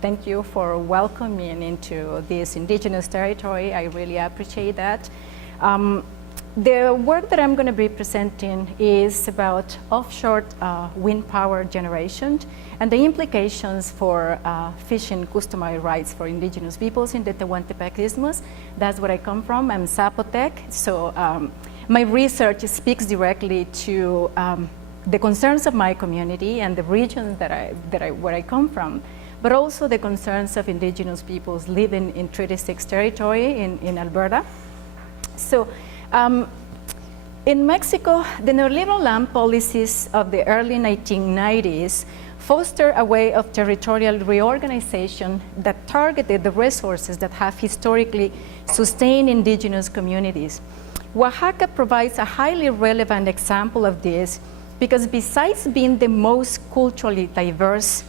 Thank you for welcoming me into this indigenous territory. I really appreciate that. The work that I'm going to be presenting is about offshore wind power generation and the implications for fishing customary rights for indigenous peoples in the Tehuantepec Isthmus. That's where I come from. I'm Zapotec, so my research speaks directly to the concerns of my community and the regions where I come from, but also the concerns of indigenous peoples living in Treaty 6 territory in Alberta. So, in Mexico, the neoliberal land policies of the early 1990s fostered a way of territorial reorganization that targeted the resources that have historically sustained indigenous communities. Oaxaca provides a highly relevant example of this because besides being the most culturally diverse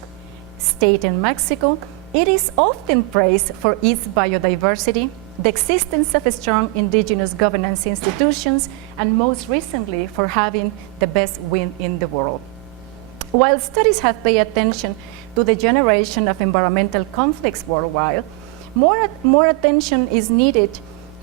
state in Mexico, it is often praised for its biodiversity, the existence of strong indigenous governance institutions, and most recently for having the best wind in the world. While studies have paid attention to the generation of environmental conflicts worldwide, more attention is needed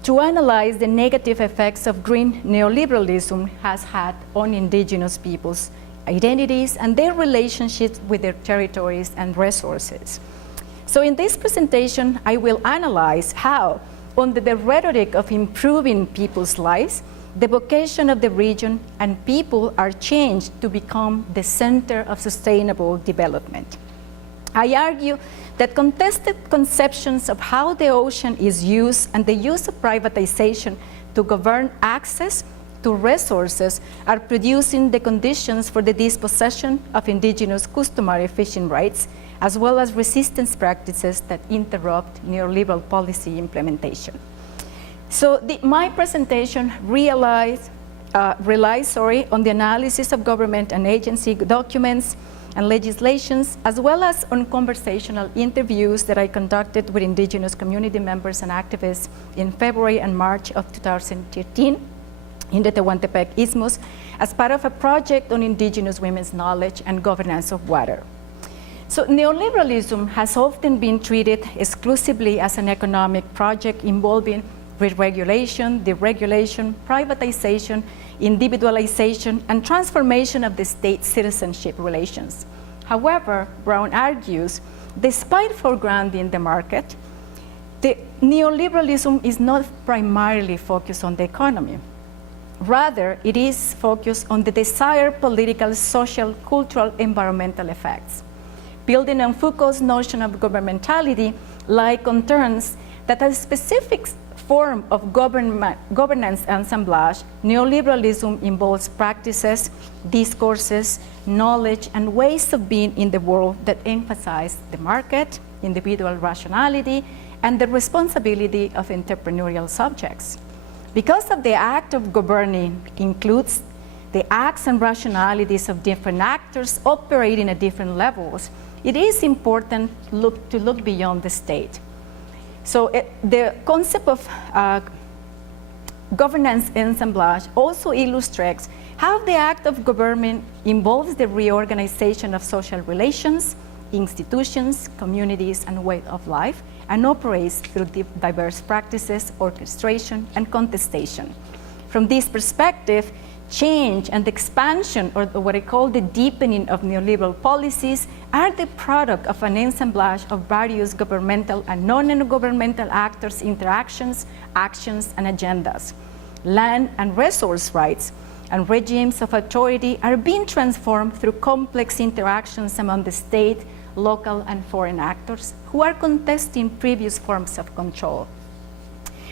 to analyze the negative effects of green neoliberalism has had on indigenous peoples' identities and their relationships with their territories and resources. So in this presentation, I will analyze how, under the rhetoric of improving people's lives, the vocation of the region and people are changed to become the center of sustainable development. I argue that contested conceptions of how the ocean is used and the use of privatization to govern access to resources are producing the conditions for the dispossession of indigenous customary fishing rights, as well as resistance practices that interrupt neoliberal policy implementation. So my presentation relies on the analysis of government and agency documents and legislations, as well as on conversational interviews that I conducted with indigenous community members and activists in February and March of 2013 in the Tehuantepec Isthmus as part of a project on indigenous women's knowledge and governance of water. So neoliberalism has often been treated exclusively as an economic project involving re-regulation, deregulation, privatization, individualization, and transformation of the state-citizenship relations. However, Brown argues, despite foregrounding the market, the neoliberalism is not primarily focused on the economy. Rather, it is focused on the desired political, social, cultural, environmental effects. Building on Foucault's notion of governmentality, lie concerns that a specific form of governance assemblage, neoliberalism involves practices, discourses, knowledge, and ways of being in the world that emphasize the market, individual rationality, and the responsibility of entrepreneurial subjects. Because of the act of governing includes the acts and rationalities of different actors operating at different levels, it is important to look beyond the state. So the concept of governance assemblage also illustrates how the act of government involves the reorganization of social relations, institutions, communities, and way of life, and operates through diverse practices, orchestration, and contestation. From this perspective, change and expansion, or what I call the deepening of neoliberal policies, are the product of an assemblage of various governmental and non-governmental actors' interactions, actions, and agendas. Land and resource rights and regimes of authority are being transformed through complex interactions among the state, local, and foreign actors who are contesting previous forms of control.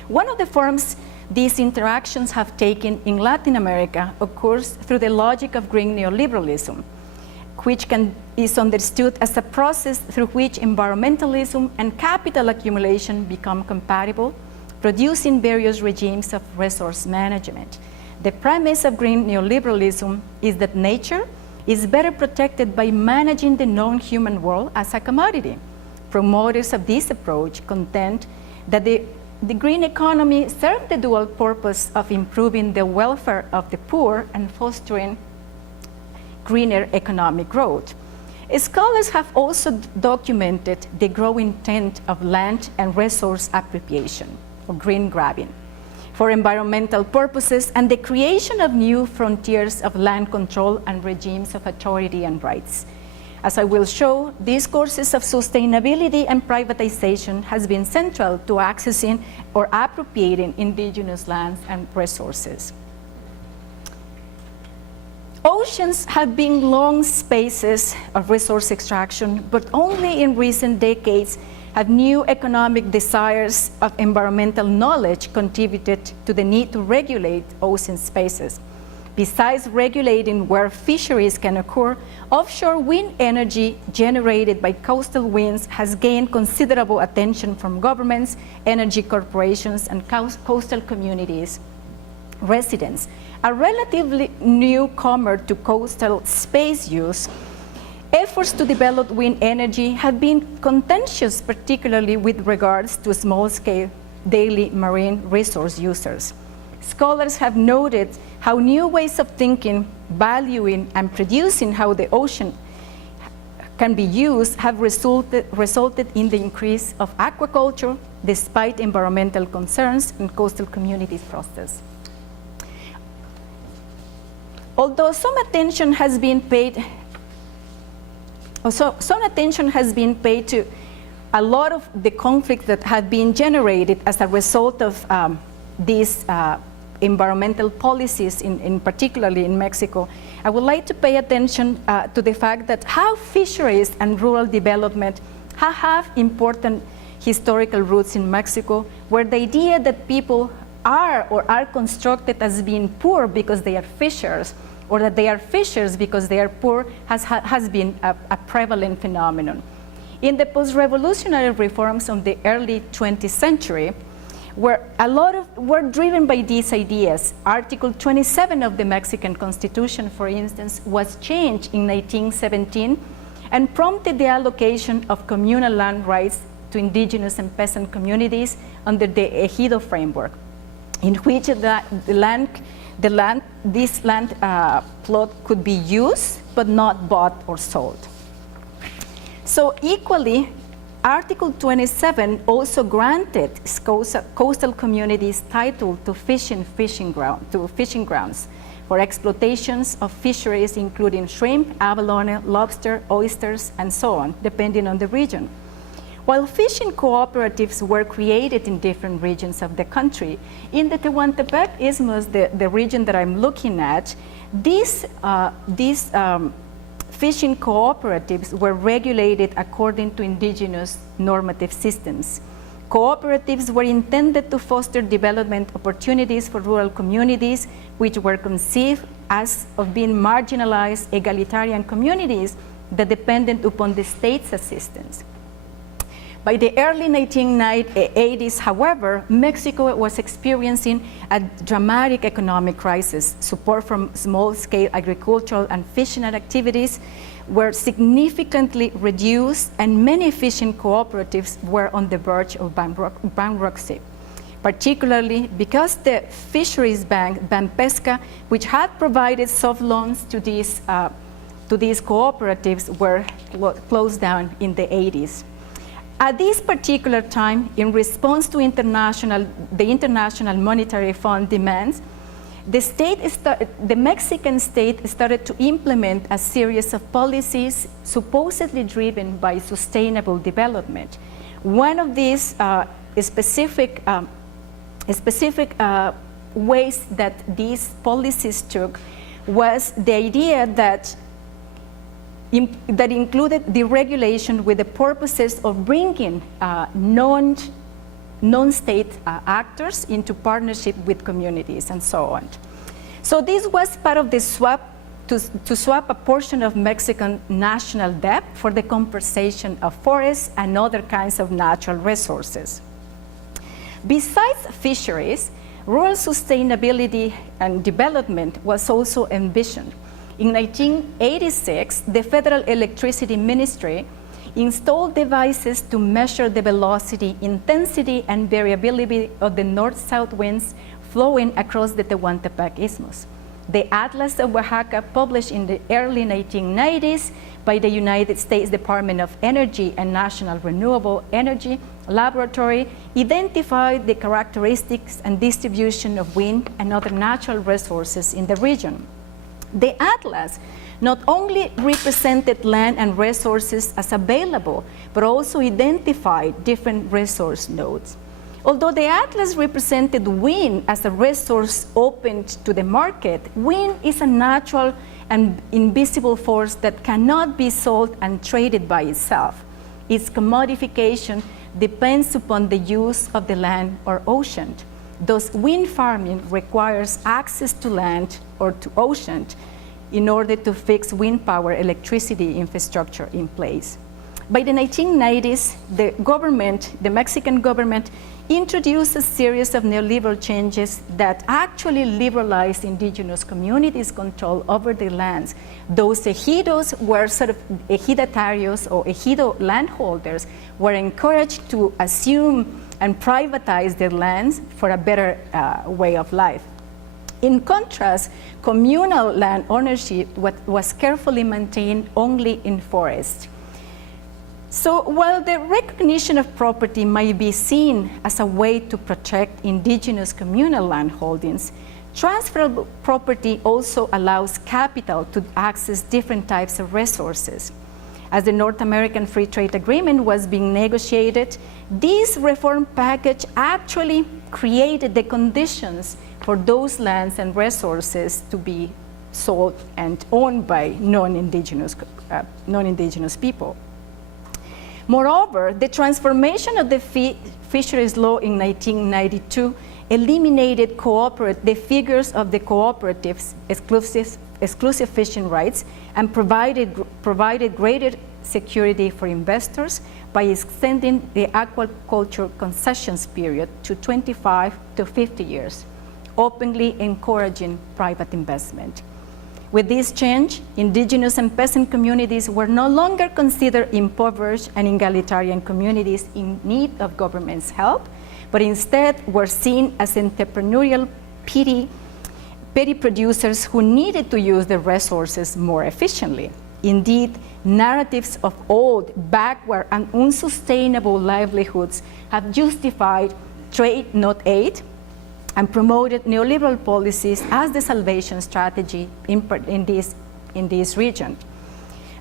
One of the forms these interactions have taken in Latin America occurs through the logic of green neoliberalism, which is understood as a process through which environmentalism and capital accumulation become compatible, producing various regimes of resource management. The premise of green neoliberalism is that nature is better protected by managing the non-human world as a commodity. Promoters of this approach contend that the green economy serves the dual purpose of improving the welfare of the poor and fostering greener economic growth. Scholars have also documented the growing trend of land and resource appropriation, or green grabbing, for environmental purposes and the creation of new frontiers of land control and regimes of authority and rights. As I will show, discourses of sustainability and privatization has been central to accessing or appropriating indigenous lands and resources. Oceans have been long spaces of resource extraction, but only in recent decades have new economic desires of environmental knowledge contributed to the need to regulate ocean spaces. Besides regulating where fisheries can occur, offshore wind energy generated by coastal winds has gained considerable attention from governments, energy corporations, and coastal communities. Residents, a relatively newcomer to coastal space use, efforts to develop wind energy have been contentious, particularly with regards to small-scale daily marine resource users. Scholars have noted how new ways of thinking, valuing, and producing how the ocean can be used have resulted in the increase of aquaculture despite environmental concerns and coastal communities' protests. Although some attention has been paid to a lot of the conflicts that have been generated as a result of these environmental policies, in particularly in Mexico, I would like to pay attention to the fact that how fisheries and rural development have important historical roots in Mexico, where the idea that people are constructed as being poor because they are fishers, or that they are fishers because they are poor, has been a prevalent phenomenon. In the post-revolutionary reforms of the early 20th century, were driven by these ideas. Article 27 of the Mexican Constitution, for instance, was changed in 1917 and prompted the allocation of communal land rights to indigenous and peasant communities under the Ejido framework, in which this land plot could be used but not bought or sold. So equally, Article 27 also granted coastal communities title to fishing grounds for exploitations of fisheries, including shrimp, abalone, lobster, oysters, and so on, depending on the region. While fishing cooperatives were created in different regions of the country, in the Tehuantepec Isthmus, the region that I'm looking at, these fishing cooperatives were regulated according to indigenous normative systems. Cooperatives were intended to foster development opportunities for rural communities, which were conceived as of being marginalized egalitarian communities that depended upon the state's assistance. By the early 1980s, however, Mexico was experiencing a dramatic economic crisis. Support from small-scale agricultural and fishing activities were significantly reduced, and many fishing cooperatives were on the verge of bankruptcy, particularly because the fisheries bank, Banpesca, which had provided soft loans to these cooperatives, were closed down in the 80s. At this particular time, in response to the International Monetary Fund demands, the Mexican state started to implement a series of policies supposedly driven by sustainable development. One of these specific ways that these policies took was the idea that included deregulation with the purposes of bringing non-state actors into partnership with communities and so on. So this was part of the swap to swap a portion of Mexican national debt for the compensation of forests and other kinds of natural resources. Besides fisheries, rural sustainability and development was also envisioned. In 1986, the Federal Electricity Ministry installed devices to measure the velocity, intensity, and variability of the north-south winds flowing across the Tehuantepec Isthmus. The Atlas of Oaxaca, published in the early 1990s by the United States Department of Energy and National Renewable Energy Laboratory, identified the characteristics and distribution of wind and other natural resources in the region. The Atlas not only represented land and resources as available, but also identified different resource nodes. Although the Atlas represented wind as a resource opened to the market, wind is a natural and invisible force that cannot be sold and traded by itself. Its commodification depends upon the use of the land or ocean. Thus, wind farming requires access to land or to ocean in order to fix wind power electricity infrastructure in place. By the 1990s, the Mexican government introduced a series of neoliberal changes that actually liberalized indigenous communities' control over their lands. Those ejidos were sort of ejidatarios or ejido landholders were encouraged to assume and privatize their lands for a better way of life. In contrast, communal land ownership was carefully maintained only in forests. So while the recognition of property might be seen as a way to protect indigenous communal land holdings, transferable property also allows capital to access different types of resources. As the North American Free Trade Agreement was being negotiated, this reform package actually created the conditions for those lands and resources to be sold and owned by non-indigenous people. Moreover, the transformation of the fisheries law in 1992 eliminated the figures of the cooperatives' exclusive fishing rights and provided greater security for investors by extending the aquaculture concessions period to 25 to 50 years, openly encouraging private investment. With this change, indigenous and peasant communities were no longer considered impoverished and egalitarian communities in need of government's help, but instead were seen as entrepreneurial, petty producers who needed to use their resources more efficiently. Indeed, narratives of old, backward, and unsustainable livelihoods have justified trade, not aid, and promoted neoliberal policies as the salvation strategy in this region.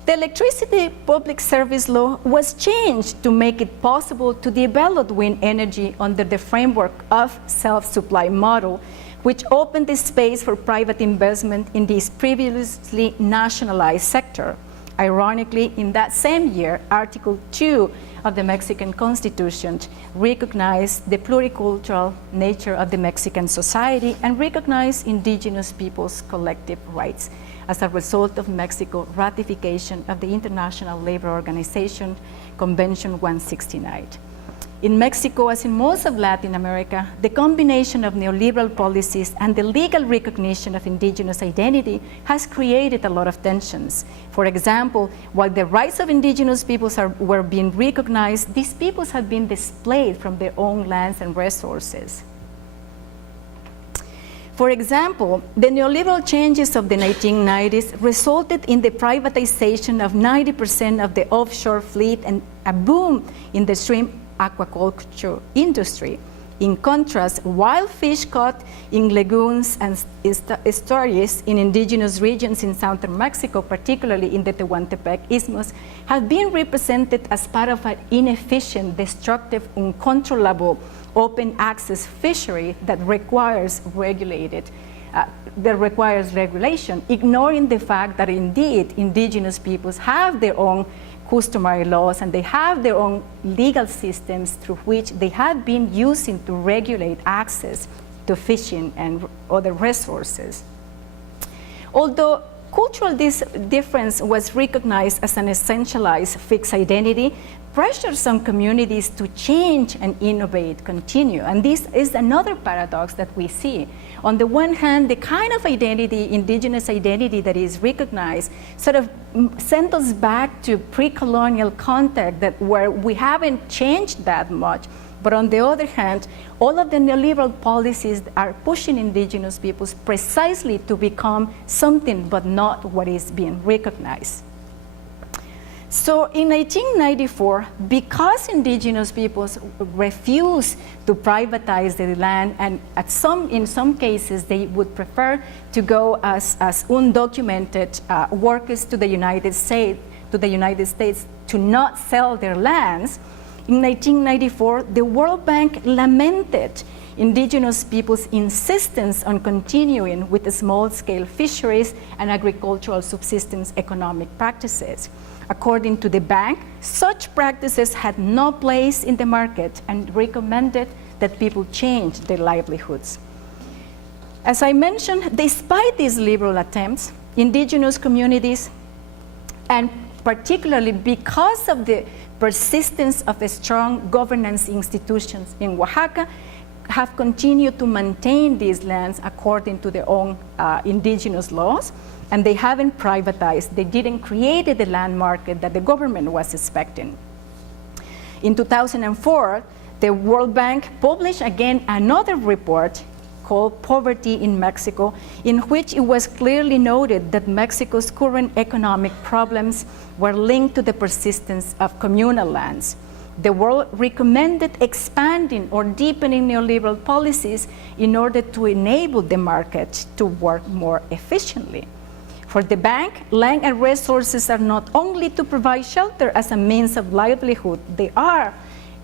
The Electricity Public Service Law was changed to make it possible to develop wind energy under the framework of self-supply model, which opened the space for private investment in this previously nationalized sector. Ironically, in that same year, Article 2 of the Mexican Constitution recognized the pluricultural nature of the Mexican society and recognized indigenous peoples' collective rights as a result of Mexico's ratification of the International Labor Organization Convention 169. In Mexico, as in most of Latin America, the combination of neoliberal policies and the legal recognition of indigenous identity has created a lot of tensions. For example, while the rights of indigenous peoples were being recognized, these peoples had been displaced from their own lands and resources. For example, the neoliberal changes of the 1990s resulted in the privatization of 90% of the offshore fleet and a boom in the shrimp aquaculture industry. In contrast, wild fish caught in lagoons and estuaries in indigenous regions in southern Mexico, particularly in the Tehuantepec Isthmus, have been represented as part of an inefficient, destructive, uncontrollable, open access fishery that requires regulation, ignoring the fact that indeed indigenous peoples have their own customary laws and they have their own legal systems through which they have been using to regulate access to fishing and other resources. Although cultural difference was recognized as an essentialized fixed identity, pressures on communities to change and innovate continue. And this is another paradox that we see. On the one hand, the kind of identity, indigenous identity that is recognized sort of sent us back to pre-colonial context where we haven't changed that much. But on the other hand, all of the neoliberal policies are pushing indigenous peoples precisely to become something but not what is being recognized. So in 1994, because indigenous peoples refused to privatize the land, and in some cases they would prefer to go as undocumented workers to the United States to not sell their lands, in 1994, the World Bank lamented indigenous people's insistence on continuing with the small-scale fisheries and agricultural subsistence economic practices. According to the bank, such practices had no place in the market and recommended that people change their livelihoods. As I mentioned, despite these liberal attempts, indigenous communities, and particularly because of the persistence of the strong governance institutions in Oaxaca, have continued to maintain these lands according to their own indigenous laws, and they haven't privatized. They didn't create the land market that the government was expecting. In 2004, the World Bank published again another report called Poverty in Mexico, in which it was clearly noted that Mexico's current economic problems were linked to the persistence of communal lands. The world recommended expanding or deepening neoliberal policies in order to enable the market to work more efficiently. For the bank, land and resources are not only to provide shelter as a means of livelihood, they are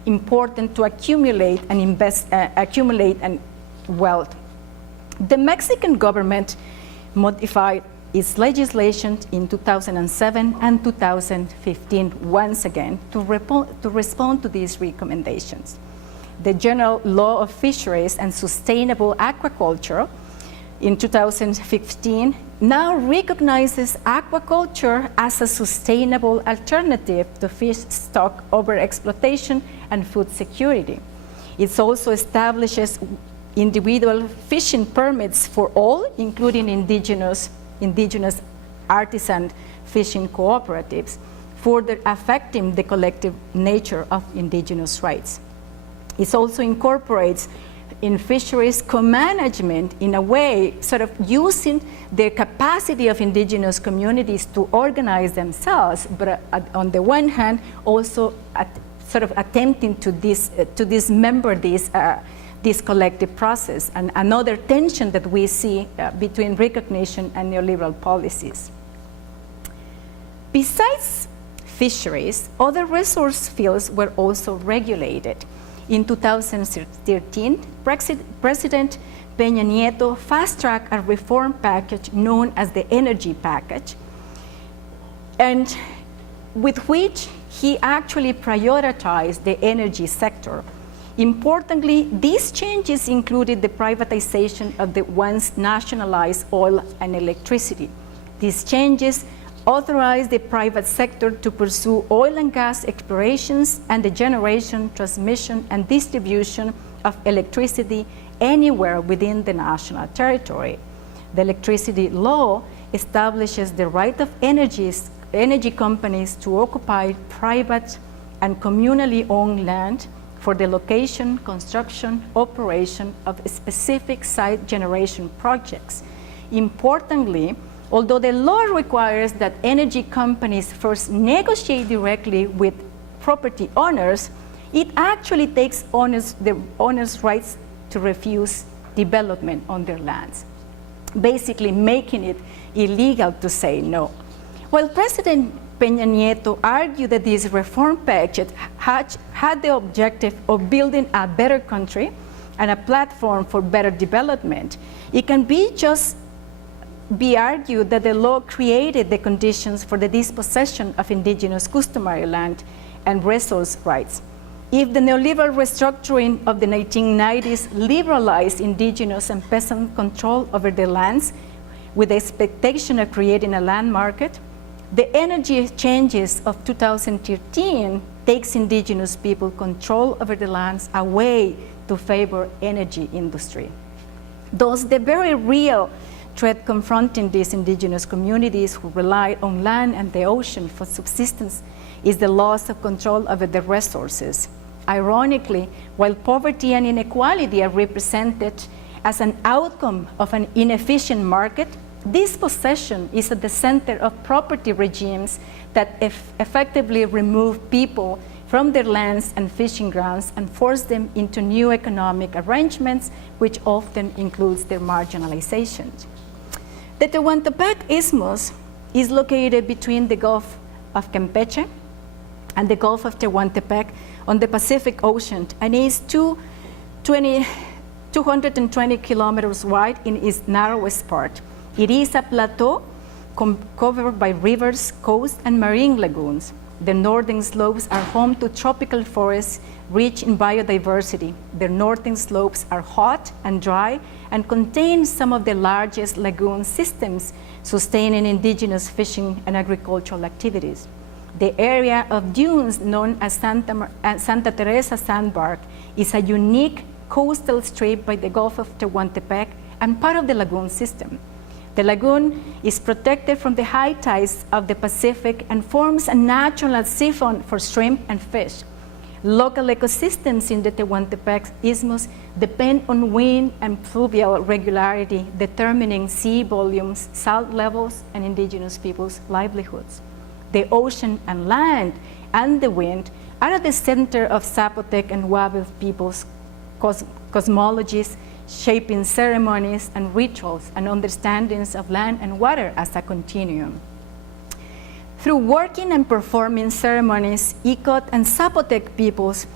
important to accumulate and invest, wealth. The Mexican government modified its legislation in 2007 and 2015 once again to respond to these recommendations. The General Law of Fisheries and Sustainable Aquaculture in 2015 now recognizes aquaculture as a sustainable alternative to fish stock overexploitation and food security. It also establishes individual fishing permits for all, including indigenous artisan fishing cooperatives, further affecting the collective nature of indigenous rights. It also incorporates in fisheries co-management in a way, sort of using the capacity of indigenous communities to organize themselves, but on the one hand, also sort of attempting to dismember this collective process, and another tension that we see between recognition and neoliberal policies. Besides fisheries, other resource fields were also regulated. In 2013, President Peña Nieto fast-tracked a reform package known as the Energy Package, and with which he actually prioritized the energy sector. Importantly, these changes included the privatization of the once nationalized oil and electricity. These changes authorized the private sector to pursue oil and gas explorations and the generation, transmission, and distribution of electricity anywhere within the national territory. The electricity law establishes the right of energy companies to occupy private and communally owned land for the location, construction, operation of specific site generation projects. Importantly, although the law requires that energy companies first negotiate directly with property owners, it actually takes the owners' rights to refuse development on their lands, basically making it illegal to say no. While President Peña Nieto argued that this reform package had the objective of building a better country and a platform for better development, it can be argued that the law created the conditions for the dispossession of indigenous customary land and resource rights. If the neoliberal restructuring of the 1990s liberalized indigenous and peasant control over their lands with the expectation of creating a land market, the energy changes of 2013 takes indigenous people control over the lands away to favor energy industry. Thus, the very real threat confronting these indigenous communities who rely on land and the ocean for subsistence is the loss of control over the resources. Ironically, while poverty and inequality are represented as an outcome of an inefficient market, dispossession is at the center of property regimes that effectively remove people from their lands and fishing grounds and force them into new economic arrangements, which often includes their marginalization. The Tehuantepec Isthmus is located between the Gulf of Campeche and the Gulf of Tehuantepec on the Pacific Ocean, and is 220 kilometers wide in its narrowest part. It is a plateau covered by rivers, coast, and marine lagoons. The northern slopes are home to tropical forests rich in biodiversity. The northern slopes are hot and dry and contain some of the largest lagoon systems sustaining indigenous fishing and agricultural activities. The area of dunes known as Santa Teresa Sandbar is a unique coastal strip by the Gulf of Tehuantepec and part of the lagoon system. The lagoon is protected from the high tides of the Pacific and forms a natural siphon for shrimp and fish. Local ecosystems in the Tehuantepec Isthmus depend on wind and fluvial regularity, determining sea volumes, salt levels, and indigenous peoples' livelihoods. The ocean and land and the wind are at the center of Zapotec and Huavel peoples' cosmologies, shaping ceremonies and rituals and understandings of land and water as a continuum. Through working and performing ceremonies, Icot and Zapotec peoples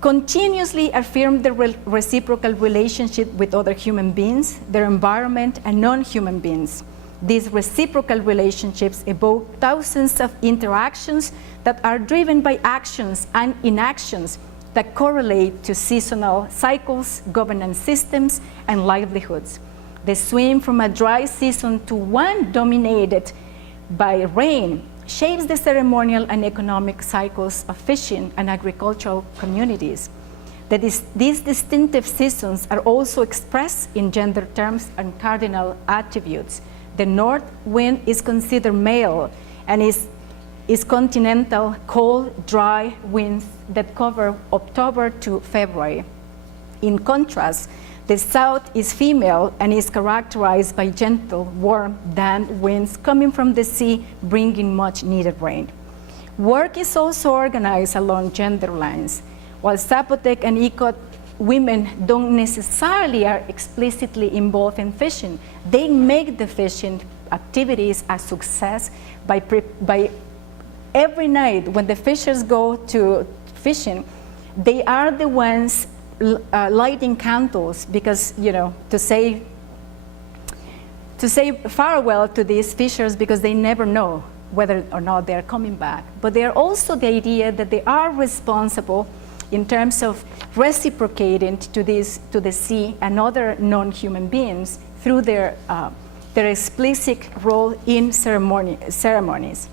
continuously affirm their reciprocal relationship with other human beings, their environment, and non-human beings. These reciprocal relationships evoke thousands of interactions that are driven by actions and inactions that correlate to seasonal cycles, governance systems, and livelihoods. The swing from a dry season to one dominated by rain shapes the ceremonial and economic cycles of fishing and agricultural communities. These distinctive seasons are also expressed in gender terms and cardinal attributes. The north wind is considered male and is continental, cold, dry winds that cover October to February. In contrast, the south is female and is characterized by gentle, warm, damp winds coming from the sea, bringing much needed rain. Work is also organized along gender lines. While Zapotec and Icot women don't necessarily are explicitly involved in fishing, they make the fishing activities a success by every night when the fishers go to fishing, they are the ones lighting candles because, to say farewell to these fishers because they never know whether or not they're coming back. But they're also the idea that they are responsible in terms of reciprocating to the sea and other non-human beings through their explicit role in ceremonies.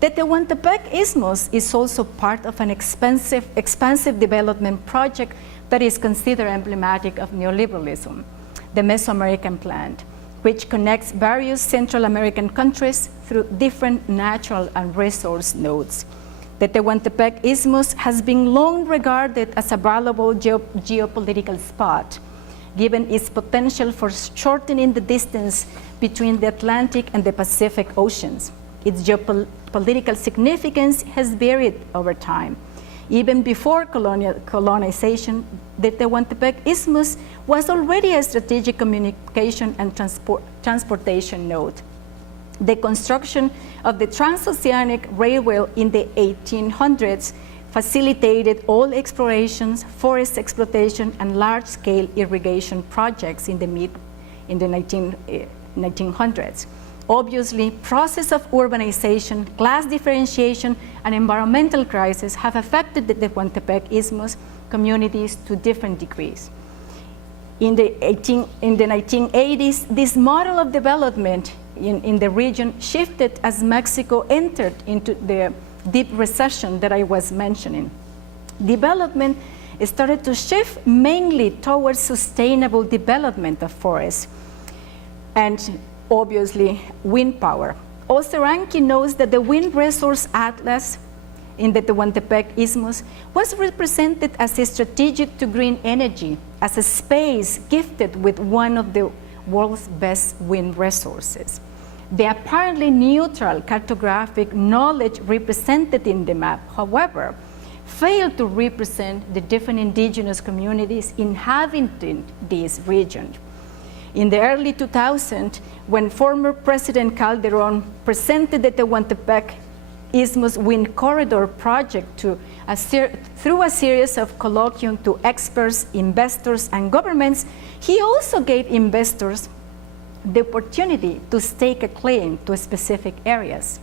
The Tehuantepec Isthmus is also part of an expansive development project that is considered emblematic of neoliberalism, the Mesoamerican Plan, which connects various Central American countries through different natural and resource nodes. The Tehuantepec Isthmus has been long regarded as a valuable geopolitical spot, given its potential for shortening the distance between the Atlantic and the Pacific Oceans. Its geopolitical significance has varied over time. Even before colonization, the Tehuantepec Isthmus was already a strategic communication and transportation node. The construction of the transoceanic railway in the 1800s facilitated oil explorations, forest exploitation, and large-scale irrigation projects in the 1900s. Obviously, process of urbanization, class differentiation, and environmental crisis have affected the Tehuantepec Isthmus communities to different degrees. In the 1980s, this model of development in the region shifted as Mexico entered into the deep recession that I was mentioning. Development started to shift mainly towards sustainable development of forests and obviously wind power. Also, Rankin knows that the Wind Resource Atlas in the Tehuantepec Isthmus was represented as a strategic to green energy, as a space gifted with one of the world's best wind resources. The apparently neutral cartographic knowledge represented in the map, however, failed to represent the different indigenous communities inhabiting this region. In the early 2000s, when former President Calderon presented the Tehuantepec Isthmus Wind Corridor project through a series of colloquium to experts, investors, and governments, he also gave investors the opportunity to stake a claim to specific areas.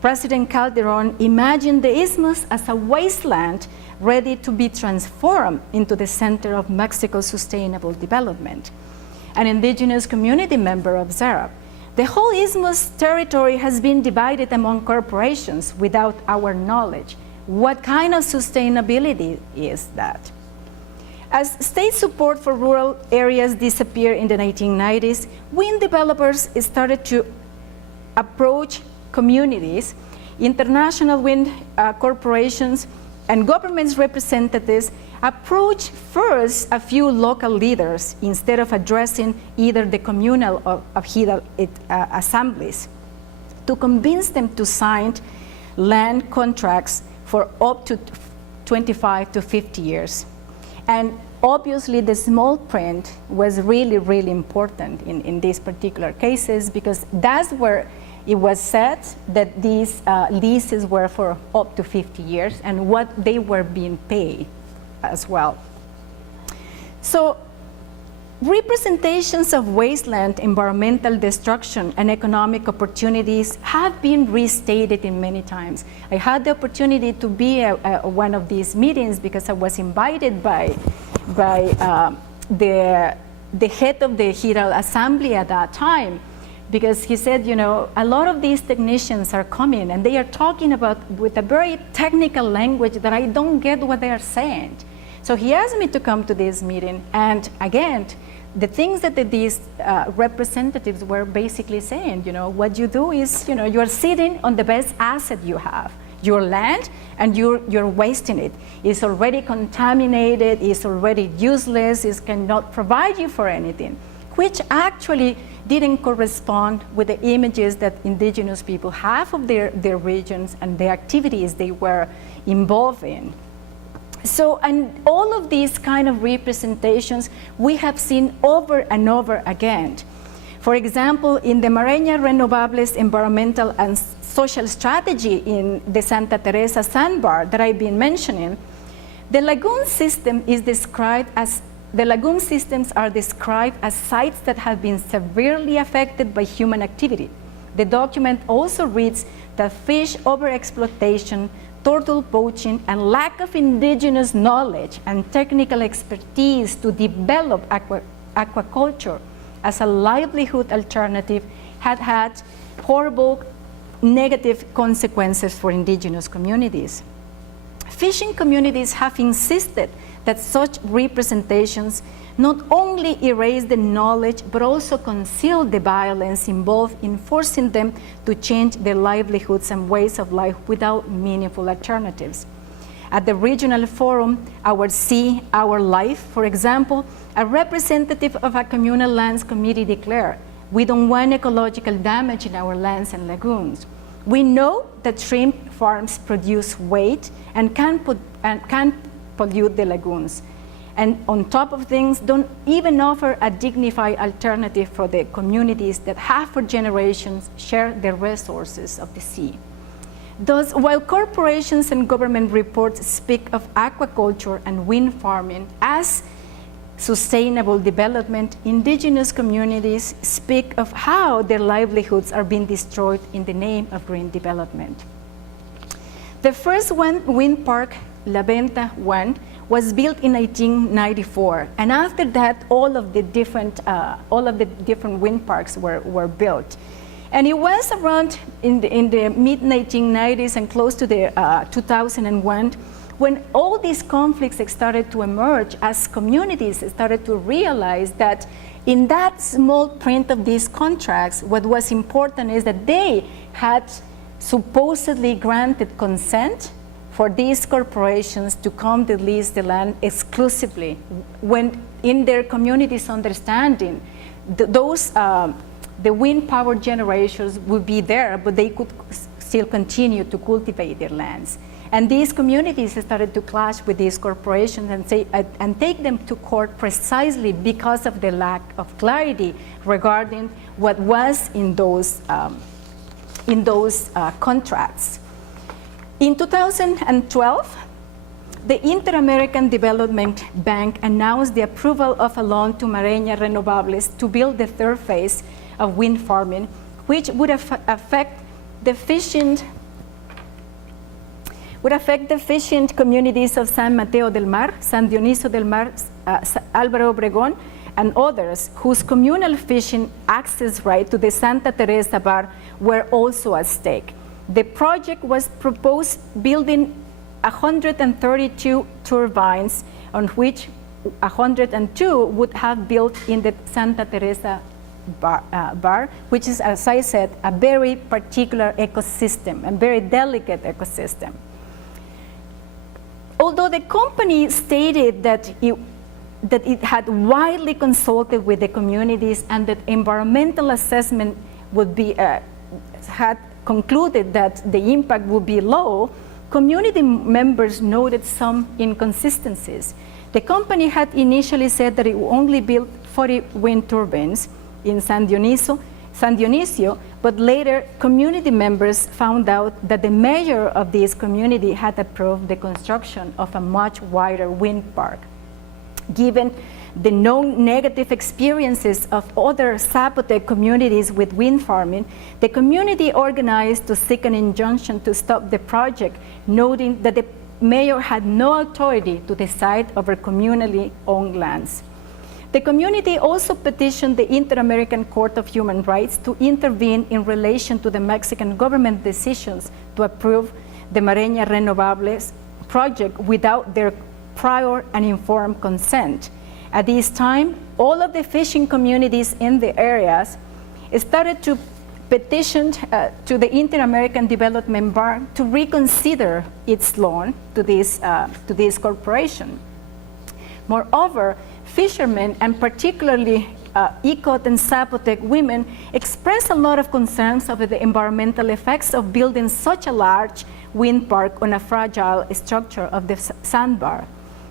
President Calderon imagined the isthmus as a wasteland ready to be transformed into the center of Mexico's sustainable development. An indigenous community member observed, "The whole isthmus territory has been divided among corporations without our knowledge. What kind of sustainability is that?" As state support for rural areas disappeared in the 1990s, wind developers started to approach communities, international wind corporations, and government representatives approach first a few local leaders instead of addressing either the communal or assemblies to convince them to sign land contracts for up to 25 to 50 years. And obviously the small print was really, really important in these particular cases, because that's where it was said that these leases were for up to 50 years and what they were being paid as well. So representations of wasteland, environmental destruction, and economic opportunities have been restated in many times. I had the opportunity to be at one of these meetings because I was invited by the head of the Hiral Assembly at that time, because he said, you know, a lot of these technicians are coming and they are talking about with a very technical language that I don't get what they are saying. So he asked me to come to this meeting, and again, the things that these representatives were basically saying, you know, what you do is, you know, you're sitting on the best asset you have, your land, and you're wasting it. It's already contaminated, it's already useless, it cannot provide you for anything, which actually didn't correspond with the images that indigenous people have of their regions and the activities they were involved in. So, and all of these kind of representations we have seen over and over again. For example, in the Mareña Renovables Environmental and Social Strategy in the Santa Teresa sandbar that I've been mentioning, the lagoon system is described as the lagoon systems are described as sites that have been severely affected by human activity. The document also reads that fish overexploitation, turtle poaching, and lack of indigenous knowledge and technical expertise to develop aquaculture as a livelihood alternative had horrible negative consequences for indigenous communities. Fishing communities have insisted that such representations not only erase the knowledge, but also conceal the violence involved in forcing them to change their livelihoods and ways of life without meaningful alternatives. At the regional forum, Our Sea, Our Life, for example, a representative of a communal lands committee declared, "We don't want ecological damage in our lands and lagoons. We know that shrimp farms produce waste and can pollute the lagoons. And on top of things, don't even offer a dignified alternative for the communities that have for generations shared the resources of the sea." Thus, while corporations and government reports speak of aquaculture and wind farming as sustainable development, indigenous communities speak of how their livelihoods are being destroyed in the name of green development. The first wind park, La Venta 1, was built in 1994, and after that, all of the different wind parks were built. And it was around in the mid-1990s and close to the 2001 when all these conflicts started to emerge as communities started to realize that in that small print of these contracts, what was important is that they had supposedly granted consent for these corporations to come to lease the land exclusively, when in their community's understanding, the wind power generators would be there, but they could still continue to cultivate their lands. And these communities started to clash with these corporations and take them to court precisely because of the lack of clarity regarding what was in those contracts. In 2012, the Inter-American Development Bank announced the approval of a loan to Mareña Renovables to build the third phase of wind farming, which would affect the fishing communities of San Mateo del Mar, San Dionisio del Mar, Álvaro Obregón, and others whose communal fishing access right to the Santa Teresa Bar were also at stake. The project was proposed building 132 turbines, on which 102 would have built in the Santa Teresa bar, which is, as I said, a very particular ecosystem, a very delicate ecosystem. Although the company stated that it had widely consulted with the communities and that environmental assessment would be, had concluded that the impact would be low, community members noted some inconsistencies. The company had initially said that it would only build 40 wind turbines in San Dionisio, but later community members found out that the mayor of this community had approved the construction of a much wider wind park. Given the known negative experiences of other Zapotec communities with wind farming, the community organized to seek an injunction to stop the project, noting that the mayor had no authority to decide over communally owned lands. The community also petitioned the Inter-American Court of Human Rights to intervene in relation to the Mexican government decisions to approve the Mareña Renovables project without their prior and informed consent. At this time, all of the fishing communities in the areas started to petition to the Inter-American Development Bank to reconsider its loan to this corporation. Moreover, fishermen, and particularly Icot and Zapotec women, expressed a lot of concerns over the environmental effects of building such a large wind park on a fragile structure of the sandbar.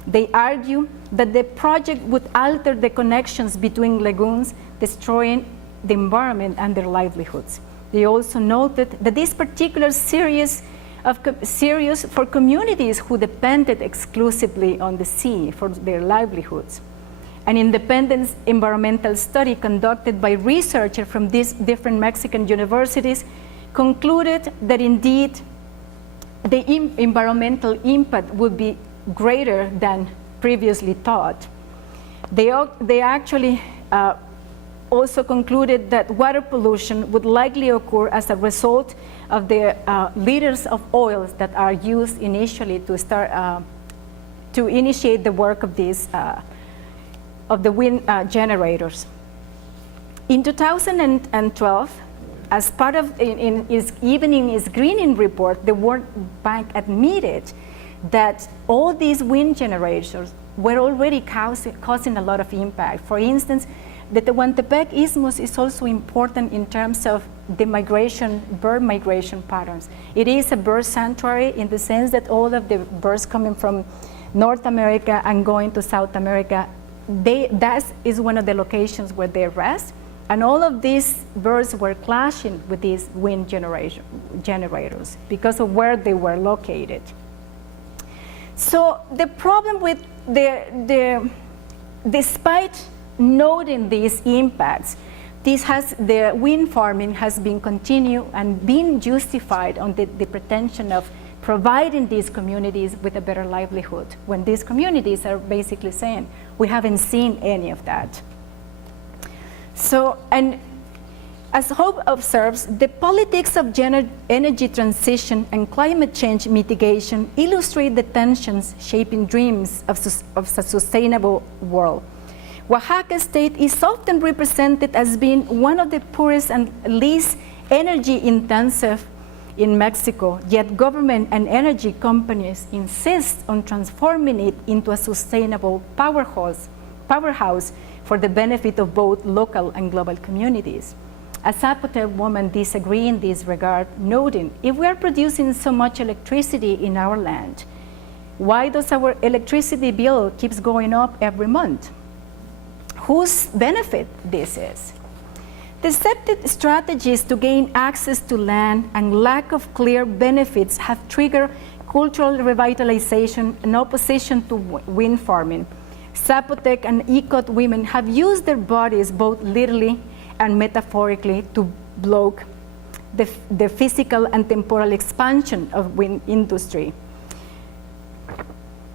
They argue that the project would alter the connections between lagoons, destroying the environment and their livelihoods. They also noted that this particular serious for communities who depended exclusively on the sea for their livelihoods. An independent environmental study conducted by researchers from these different Mexican universities concluded that indeed the environmental impact would be greater than previously thought. They actually also concluded that water pollution would likely occur as a result of the liters of oils that are used initially to start to initiate the work of these of the wind generators. In 2012, as part of in its greening report, the World Bank admitted that all these wind generators were already causing a lot of impact. For instance, the Tehuantepec Isthmus is also important in terms of the bird migration patterns. It is a bird sanctuary in the sense that all of the birds coming from North America and going to South America, that is one of the locations where they rest. And all of these birds were clashing with these wind generators because of where they were located. So the problem with despite noting these impacts, the wind farming has been continued and been justified on the pretension of providing these communities with a better livelihood, when these communities are basically saying, we haven't seen any of that. So, and as Hope observes, the politics of energy transition and climate change mitigation illustrate the tensions shaping dreams of a sustainable world. Oaxaca state is often represented as being one of the poorest and least energy intensive in Mexico, yet government and energy companies insist on transforming it into a sustainable powerhouse for the benefit of both local and global communities. A Zapotec woman disagreed in this regard, noting, if we are producing so much electricity in our land, why does our electricity bill keeps going up every month? Whose benefit this is? Deceptive strategies to gain access to land and lack of clear benefits have triggered cultural revitalization and opposition to wind farming. Zapotec and Icot women have used their bodies both literally and metaphorically to block the physical and temporal expansion of wind industry.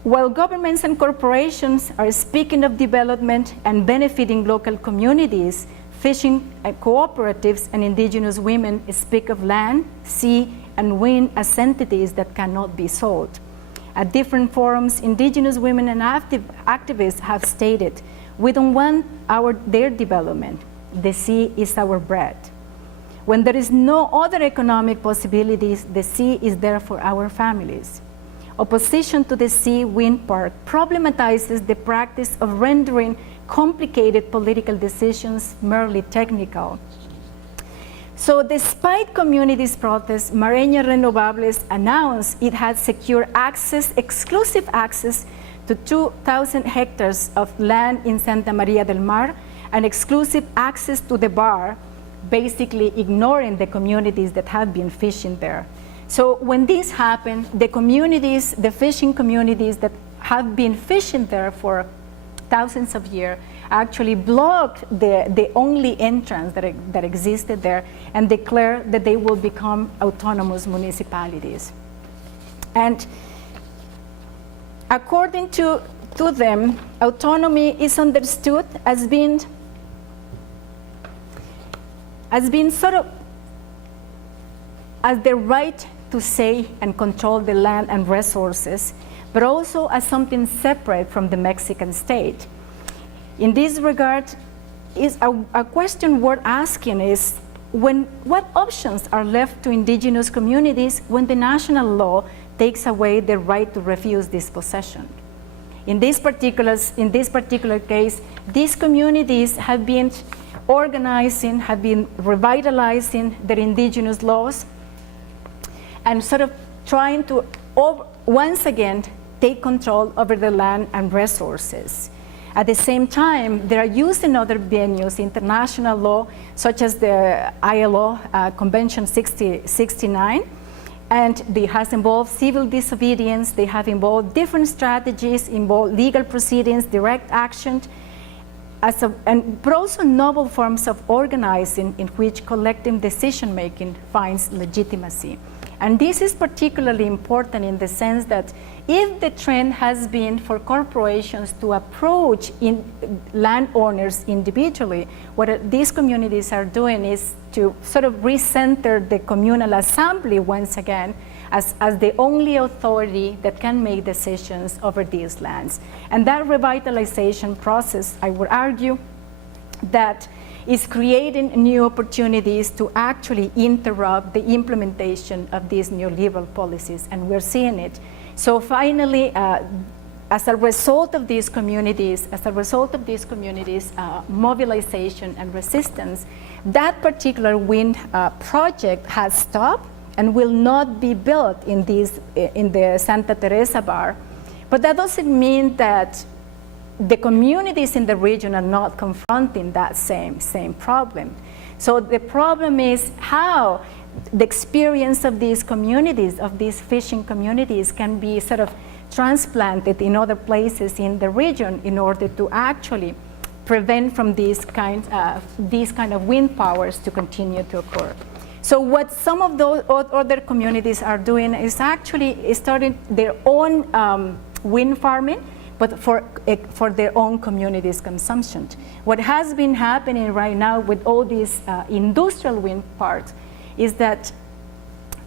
While governments and corporations are speaking of development and benefiting local communities, fishing cooperatives and indigenous women speak of land, sea, and wind as entities that cannot be sold. At different forums, indigenous women and activists have stated, we don't want their development. The sea is our bread. When there is no other economic possibilities, the sea is there for our families. Opposition to the sea wind park problematizes the practice of rendering complicated political decisions merely technical. So despite communities' protests, Mareñas Renovables announced it had secured exclusive access to 2,000 hectares of land in Santa Maria del Mar and exclusive access to the bar, basically ignoring the communities that have been fishing there. So when this happened, the communities, the fishing communities that have been fishing there for thousands of years actually blocked the only entrance that existed there and declared that they will become autonomous municipalities. And according to them, autonomy is understood as being sort of as the right to say and control the land and resources, but also as something separate from the Mexican state. In this regard, is a question worth asking is, what options are left to indigenous communities when the national law takes away the right to refuse dispossession? In this particular case, these communities have been organizing, have been revitalizing their indigenous laws and sort of trying to once again take control over the land and resources. At the same time, they are used in other venues, international law, such as the ILO Convention 69, and they has involved civil disobedience, they have involved different strategies, involved legal proceedings, direct action, but also novel forms of organizing in which collective decision-making finds legitimacy. And this is particularly important in the sense that if the trend has been for corporations to approach landowners individually, what these communities are doing is to sort of recenter the communal assembly once again as the only authority that can make decisions over these lands. And that revitalization process, I would argue, that is creating new opportunities to actually interrupt the implementation of these neoliberal policies, and we're seeing it. So finally, as a result of these communities, mobilization and resistance, that particular wind project has stopped and will not be built in the Santa Teresa bar. But that doesn't mean that the communities in the region are not confronting that same problem. So the problem is how the experience of these communities, of these fishing communities, can be sort of transplanted in other places in the region in order to actually prevent from these kind of wind powers to continue to occur. So what some of those other communities are doing is actually starting their own wind farming, but for their own communities' consumption. What has been happening right now with all these industrial wind parks is that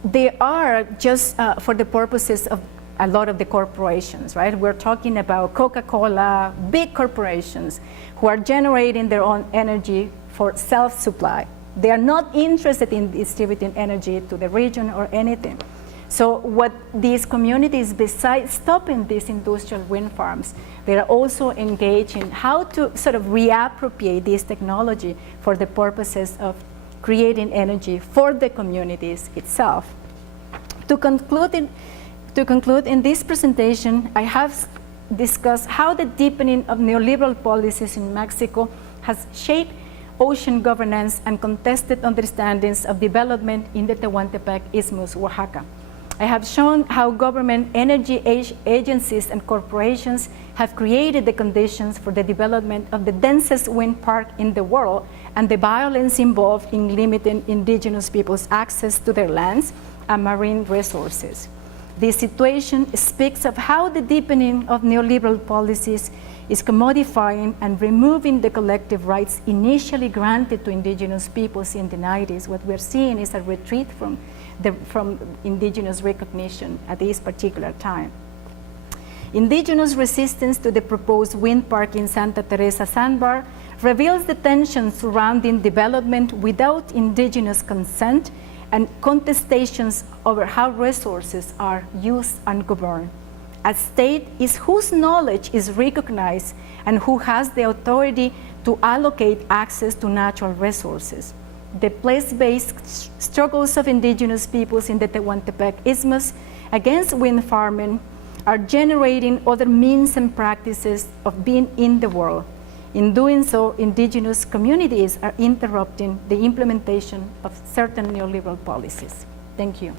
they are just for the purposes of a lot of the corporations, right? We're talking about Coca-Cola, big corporations who are generating their own energy for self-supply. They are not interested in distributing energy to the region or anything. So what these communities, besides stopping these industrial wind farms, they are also engaged in how to sort of reappropriate this technology for the purposes of creating energy for the communities itself. To conclude in this presentation, I have discussed how the deepening of neoliberal policies in Mexico has shaped ocean governance and contested understandings of development in the Tehuantepec Isthmus, Oaxaca. I have shown how government energy agencies and corporations have created the conditions for the development of the densest wind park in the world and the violence involved in limiting indigenous people's access to their lands and marine resources. This situation speaks of how the deepening of neoliberal policies is commodifying and removing the collective rights initially granted to indigenous peoples in the 90s. What we're seeing is a retreat from indigenous recognition at this particular time. Indigenous resistance to the proposed wind park in Santa Teresa Sandbar reveals the tensions surrounding development without indigenous consent and contestations over how resources are used and governed. A state is whose knowledge is recognized and who has the authority to allocate access to natural resources. The place-based struggles of indigenous peoples in the Tehuantepec Isthmus against wind farming are generating other means and practices of being in the world. In doing so, indigenous communities are interrupting the implementation of certain neoliberal policies. Thank you.